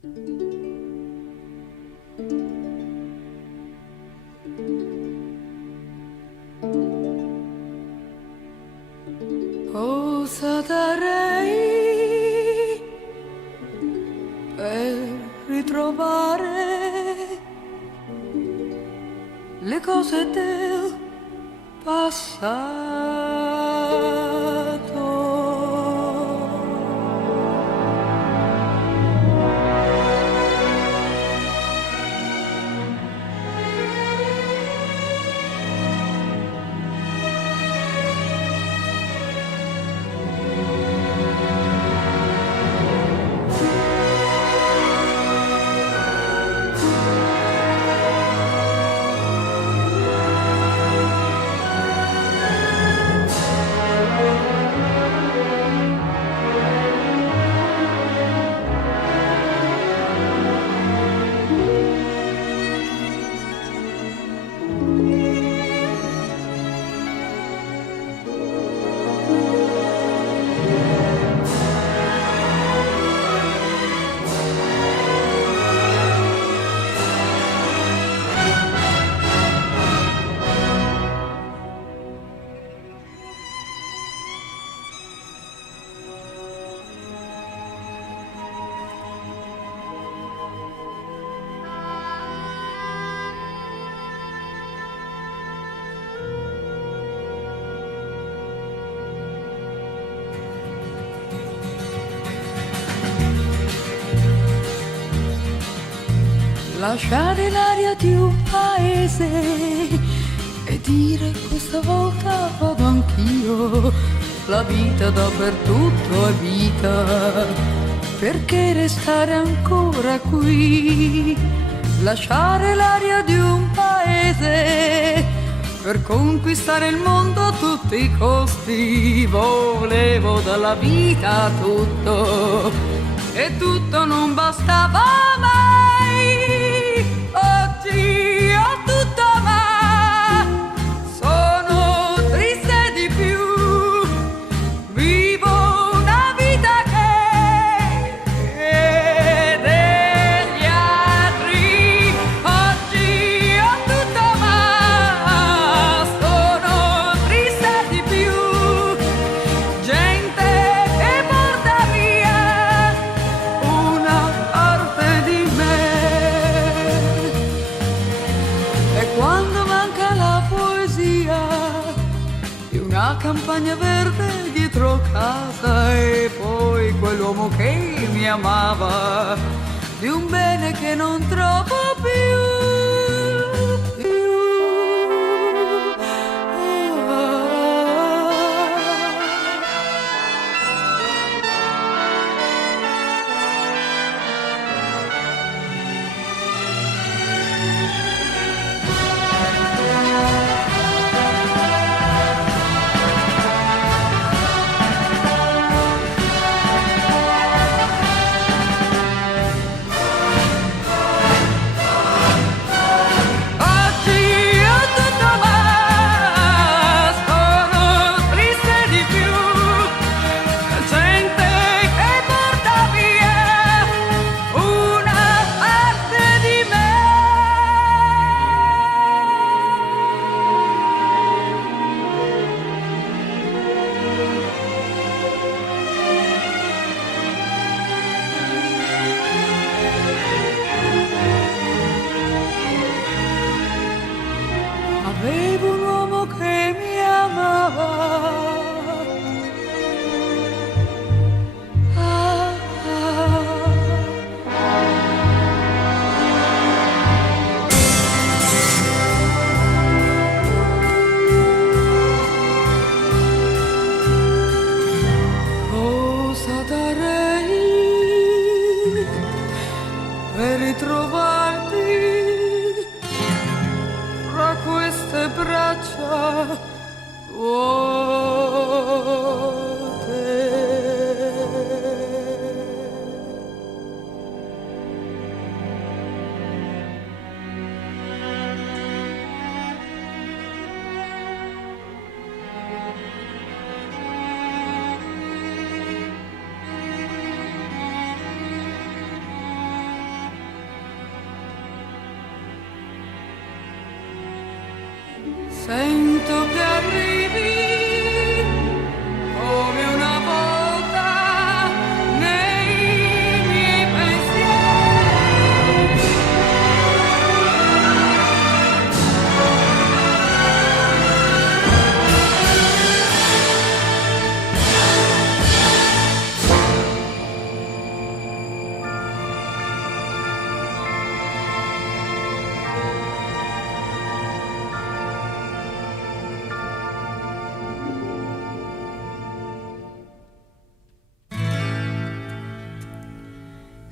Cosa darei per ritrovare le cose del passato? Lasciare l'aria di un paese e dire questa volta vado anch'io. La vita dappertutto è vita, perché restare ancora qui? Lasciare l'aria di un paese per conquistare il mondo a tutti i costi. Volevo dalla vita tutto e tutto non bastava mai. Oggi ho tutto ma sono triste di più. Vivo una vita che è degli altri. Oggi ho tutto ma sono triste di più. Gente che porta via una parte di me. E quando manca la poesia di una campagna verde dietro casa, e poi quell'uomo che mi amava, di un bene che non trovo più. Sento che arrivi come una volta nei miei pensieri.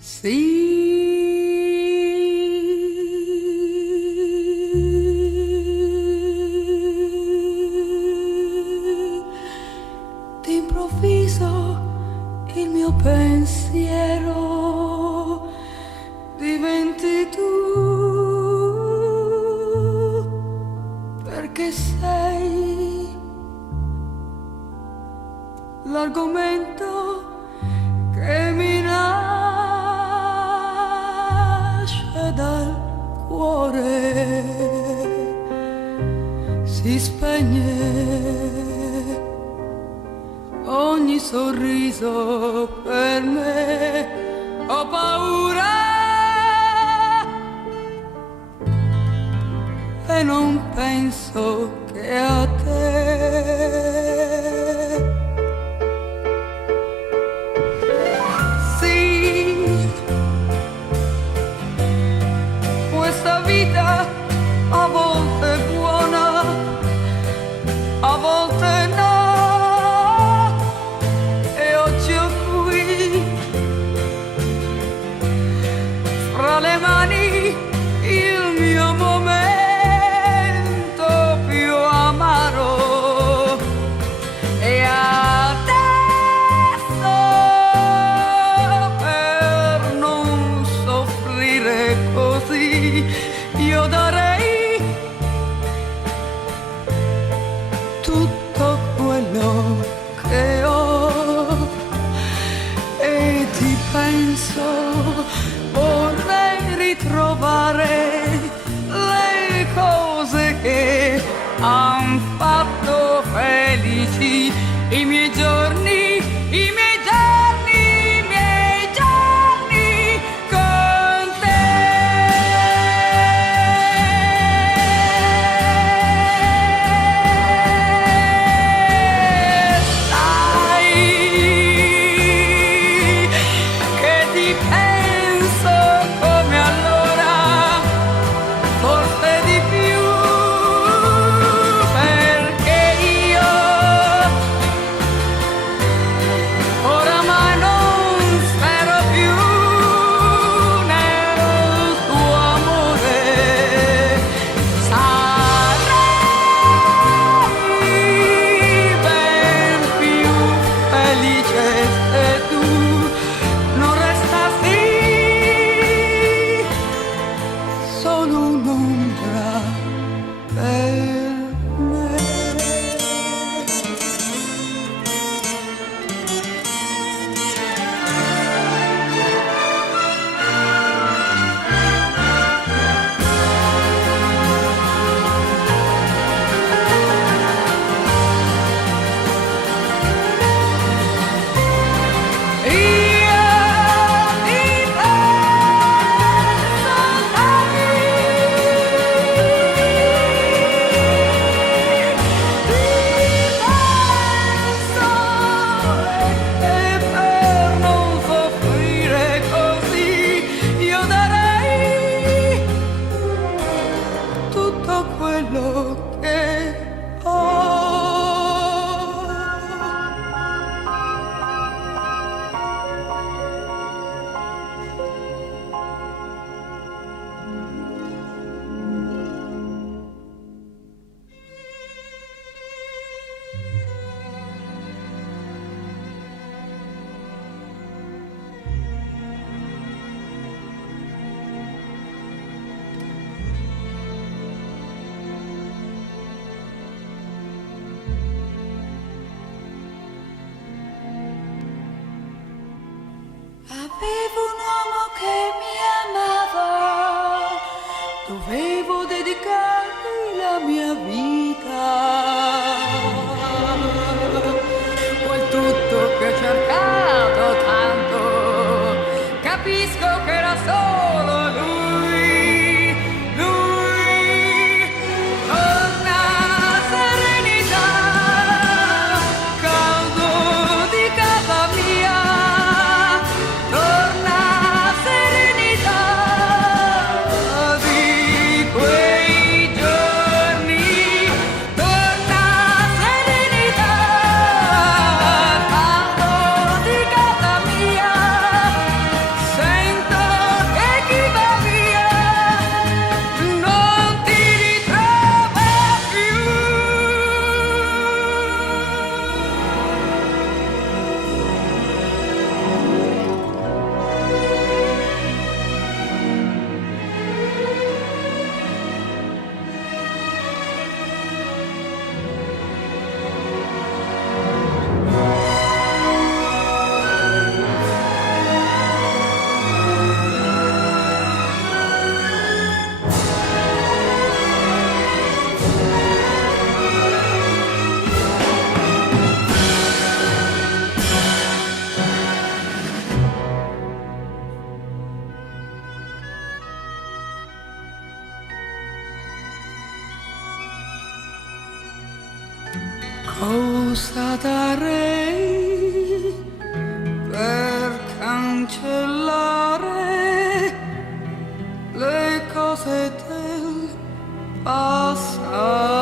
Sì, d'improvviso il mio pensiero diventi tu, perché sei l'argomento che mi nasce dal cuore, si spegne ogni sorriso per me, ho paura e non penso che a te. Questa vita a volte è buona, a volte no, e oggi ho qui fra le mani il mio momento più amaro, e adesso per non soffrire così io darei tutto quello che ho, e ti penso, vorrei ritrovare le cose che han fatto felici i miei giorni, i miei giorni, i miei giorni con te. Sai che ti penso come allora, forse di più, perché io oramai non spero più nel tuo amore. Sarai ben più felice se tu non restassi solo un'ombra per me. Io ti penso e per non soffrire così io darei tutto quello che ho. Avevo un uomo che mi amava, dovevo dedicargli la mia vita. cancellare le cose del passato.